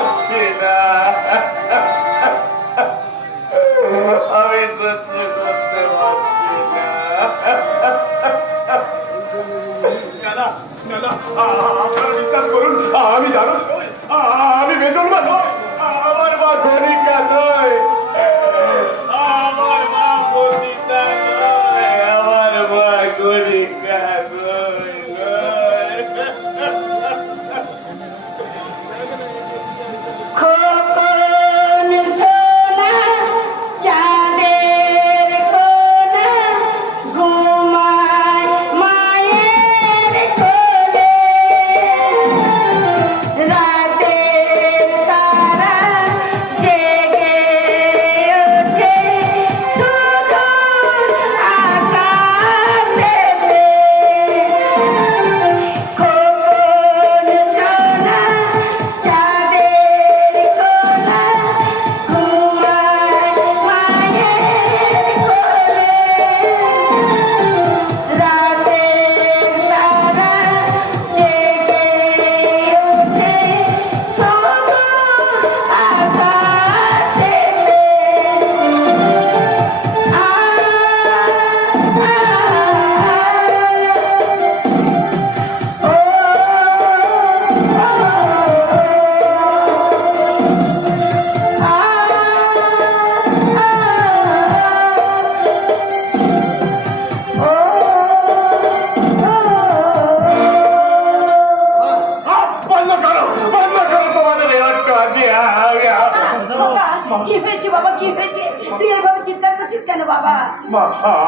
পারছি না, আমি সহ্য করতে পারছি না। আপনারা বিশ্বাস করুন, আমি জানো আমি বেজন্মা নয়, আমার মা গণিকা নয়, আমার মা পতিতা নয়, আমার মা গণিকা নয়।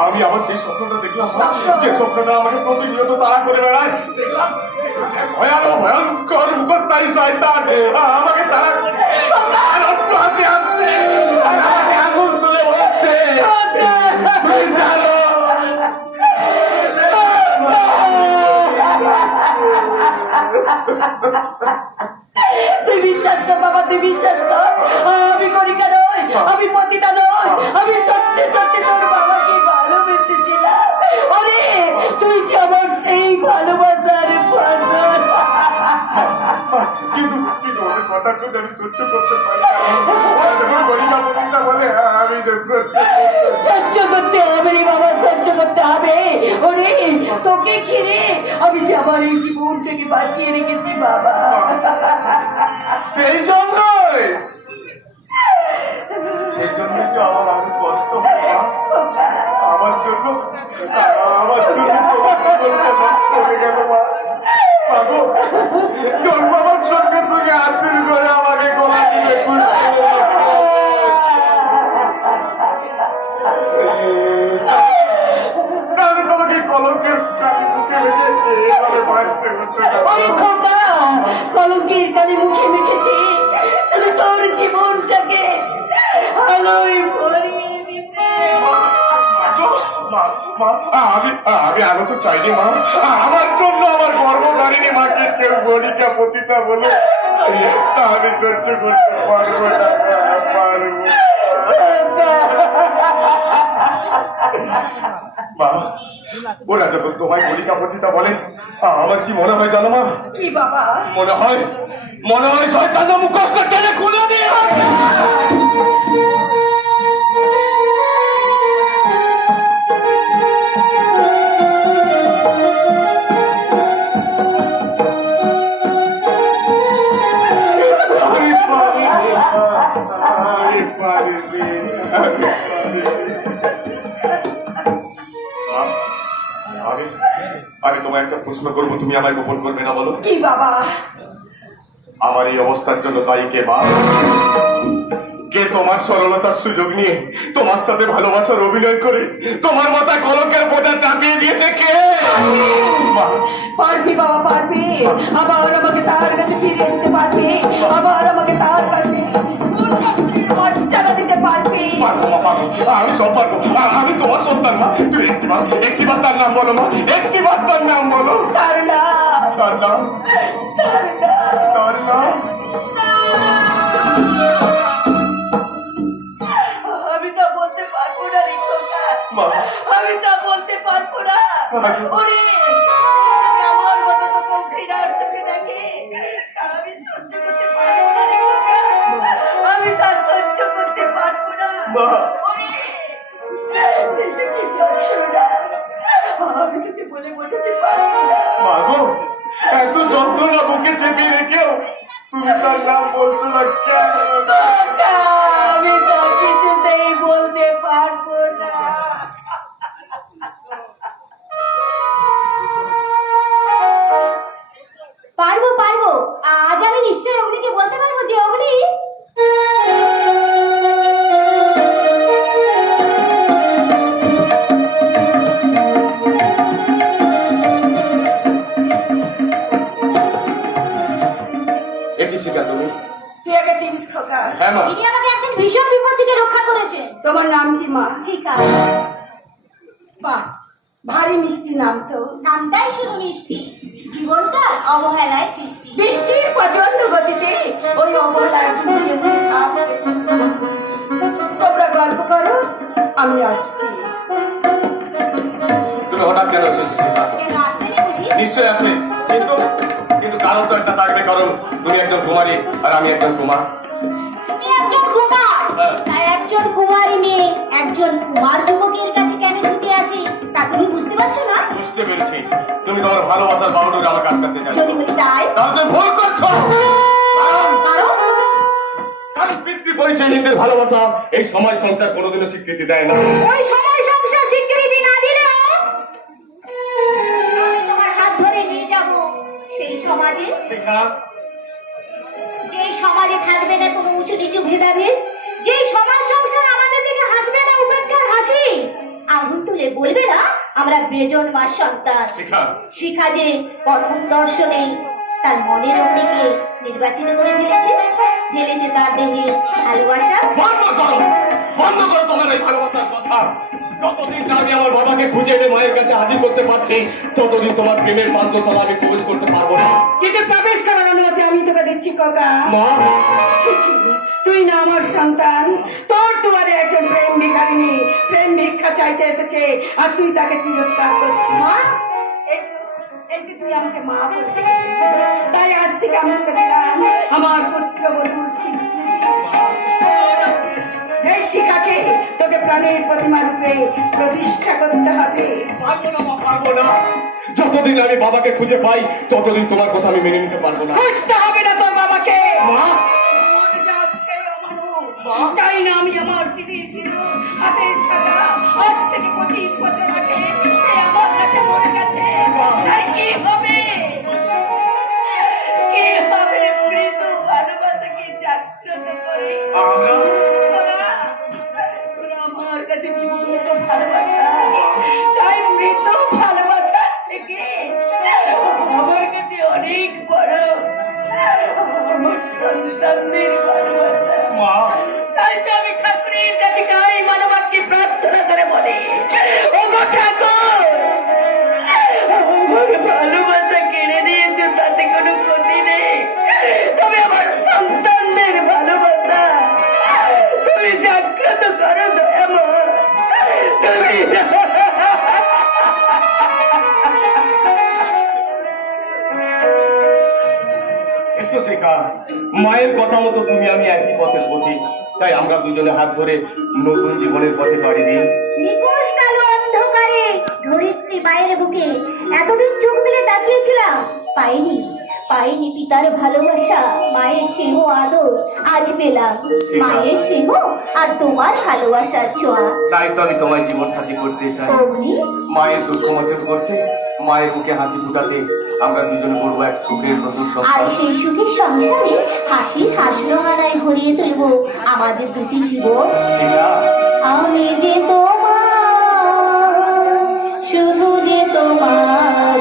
আমি আমার সেই স্বপ্নটা দেখলাম, যে স্বপ্নটা আমাকে প্রতিনিয়ত তাড়া করে বেড়ায়। দেখলাম ভয়ানক ভয়ঙ্কর মুখোশধারী শয়তান আমাকে তাড়া করে আসছে, আমাকে আঙুল তুলে বলছে তুই জানো। তুই বিশ্বাস কর বাবা, তুই বিশ্বাস কর, আমি গণিকা নই, আমি পতিতা নই, আমি সত্যি সত্যি তোর বাবাকে ভালোবেসেছিলাম। আরে তুই যে আমার সেই ভালোবাসার ফসল। কিন্তু ওদের কটাক্ষ আমি সহ্য করতে পারি না। গণিকা পতিতা বলে আমি সহ্য করতে হবে রে বাবা, সহ্য করতে হবে। ওরে তোকে ঘিরে আমি যে আমার এই জীবন থেকে বাঁচিয়ে রেখেছি বাবা। সেই জন্যই তো আমার অনেক কষ্ট হয় আমার জন্য, করে গেল মা। জন্মাবার সঙ্গে সঙ্গে আত্মীয় করে আমাকে গলা দিয়ে আমি তোমাকে কলঙ্কের মুখে রেখে এভাবে বাঁচতে করতে কলঙ্কের কালি মুখে মেখেছি শুধু তোর জীবনটাকে আলোয় ভরিয়ে দিতে। আমি আগত চাইনি মা, আমার জন্য আমার গর্ভকারিণী মাকে কেউ গণিকা পতিতা বলে আমি সহ্য করতে পারবো না, পারবো মা। ওরা যখন তোমায় গণিকা পতিতা বলে আমার কি মনে হয় জানো মা? কি বাবা? মনে হয় শয়তান মুখোশটা টেনে খুলে দিয়ে আমি তোমায় একটা প্রশ্ন করবো, তুমি আমায় গোপন করবে না, বলো? কি বাবা? আমার এই অবস্থার জন্য দায়ী কে মা? কে তোমার সরলতার সুযোগ নিয়ে তোমার সাথে ভালোবাসার অভিনয় করে তোমার মাথায় কলঙ্কের বোঝা চাপিয়ে দিয়েছে কে? পারবি বাবা, পারবি। আবার আমাকে তার কাছে ফিরে দিতে পারবি, আবার আমাকে তার কাছে মর্যাদা দিতে পারবি। আমি সব পারবো, আমি তোমার সন্তান মা। তুমি একটিবার তার নাম বলো মা, একটিবার তার নাম বলো। তার নাম, তার নাম, তার নাম। আমি তা বলতে পারবো না রে খোকা, আমি তা বলতে পারবো না। ওরে আমার মতো তো ঘৃণার চোখে দেখে, আমি সহ্য করতে পারবো না রে খোকা। মা সে যে কি যন্ত্রণা, আমি তোকে বলে বোঝাতে পারবো না। মা গো, এত যন্ত্রণা বুকে চেপে রেখেও তুমি তার নাম বলছো না কেন? খোকা, আমি তো কিছুতেই বলতে পারবো না। পারবো পারবো, আজ আমি নিশ্চয়ই অগ্নিকে বলতে পারবো যে অগ্নি একই শিকার তুমি? তুই আগে চিনিস খোকা? হ্যাঁ মা। ইনি আমাকে একদিন ভীষণ বিপদ থেকে রক্ষা করেছে। তোমার নাম কি মা? শিকা। বাহ, ভারী মিষ্টি নাম তো। নামটাই শুধু মিষ্টি, জীবনটা অবহেলায় সৃষ্টি। বৃষ্টির প্রচন্ড গতিতে ওই অবহেলা একদিন দিয়ে উঠে সাপ হয়ে যেত। তোমরা গল্প করো, আমি আসছি। তুমি হঠাৎ কেন এসেছো শিখা? কেন আসতে নেই বুঝি? নিশ্চয় আছে, কিন্তু কিন্তু কারণ তো একটা থাকবে, কারণ তুমি একজন কুমারী আর আমি একজন কুমার। তুমি একজন কুমার, হ্যাঁ। তাই একজন কুমারী মেয়ে একজন কুমার যুবকের কাছে কেন ছুটে আসি তা তুমি বুঝতে পারছো না? বুঝতে পেরেছি, তুমি তোমার ভালোবাসার বাউডুরে আমাকে আটকাতে চাই। যদি বলি তাই, তাহলে তুমি ভুল করছো। কারণ কারণ পিতৃ পরিচয়হীনদের ভালোবাসা এই সমাজ সংসার কোনোদিনও স্বীকৃতি দেয় না। ওই সময় সংসার স্বীকৃতি না দিলেও আমি তোমার হাত ধরে নিয়ে যাব সেই সমাজে, শিখা, যেই সমাজে থাকবে না কোনো উঁচু নিচু ভেদাভেদ, যেই সমাজ সংসার আমাদের দিকে হাসবে না উপেক্ষার হাসি, আঙুল তুলে বলবে না আমরা বেজন মার সন্তান। শিখা, শিখা যে প্রথম দর্শনে তার মনের অগ্নিকে নির্বাচিত করে ঢেলেছে তার দেহে ভালোবাসা। বন্ধ করো তোমার এই ভালোবাসার কথা। যতদিন না আমি আমার বাবাকে খুঁজে এনে মায়ের কাছে হাজির করতে পারছি, ততদিন তোমার প্রেমের পান্থশালা আমি প্রবেশ করতে পারবো না। কিন্তু প্রবেশ করার অনুমতি আমি তোকে দিচ্ছি খোকা। মা, ছি, ছি, তুই না আমার সন্তান, তোর দুয়ারে একজন প্রেম ভিখারিনী প্রেম ভিক্ষা চাইতে এসেছে আর তুই তাকে তিরস্কার করছিস। মা, এই যে তুই আমাকে মা বলে, তাই আজ থেকে আমি তোকে দিলাম আমার পুত্রবধূর স্বীকৃতি। এই শিখাকে তোকে প্রাণের প্রতিমা রূপে প্রতিষ্ঠা করতে হবে। পারবো না মা, পারবো না। যতদিন আমি বাবাকে খুঁজে পাই ততদিন তোমার কথা আমি মেনে নিতে পারবো না। খুঁজতে হবে না তোর বাবাকে। মা, মন যাচ্ছে অমানুষ। চাই না আমি আমার স্মৃতির চিহ্ন হাতের সাজা আজ থেকে 25 বছর আগে সে আমার কাছে মরে গেছে। তাই কি হবে? কি হবে? মৃদু ভালোবাসাকে জাগ্রত করে আমরা তোরা আমার কাছে জীবন্ত ভালোবাসা, তাই মৃত ভালোবাসা থেকে আমার কাছে অনেক বড় আমার সন্তানদের ভালোবাসা। মা, তাই তো আমি ঠাকুরের কাছে গাই মানবাদকে প্রার্থনা করে বলি, ওগো ঠাকুর, আমার ভালোবাসা কেড়ে নিয়েছে তাতে কোনো ক্ষতি নেই, তবে আমার সন্তানদের ভালোবাসা তুমি জাগ্রত করো দয়াময়। তুমি এসো শিখা, মায়ের কথা মতো তুমি আমি একই পথের পথি, তাই আমরা দুজনে হাত ধরে নতুন জীবনের পথে পাড়ি দিই। নিকোষ কালো অন্ধকারে ধরিত্রী মায়ের বুকে এতদিন চোখ মেলে তাকিয়েছিলাম, পাইনি পাইনি পিতার ভালোবাসা, মায়ের স্নেহ আদর আজ পেলাম, মায়ের স্নেহ আর তোমার ভালোবাসার ছোঁয়া। তাই তো আমি তোমায় জীবন সাথী করতে চাই। অগ্নি, মায়ের দুঃখ মোচন করতে, মায়ের মুখে হাসি ফুটাতে আমরা দুজনে করবো এক সুখের নতুন আর সংসার। সেই সুখের সংসারে হাসির হাসনোহানায় ভরিয়ে তুলব আমাদের দুটি জীবন। শিখা, আমি যে তোমার, শুধু যে তোমার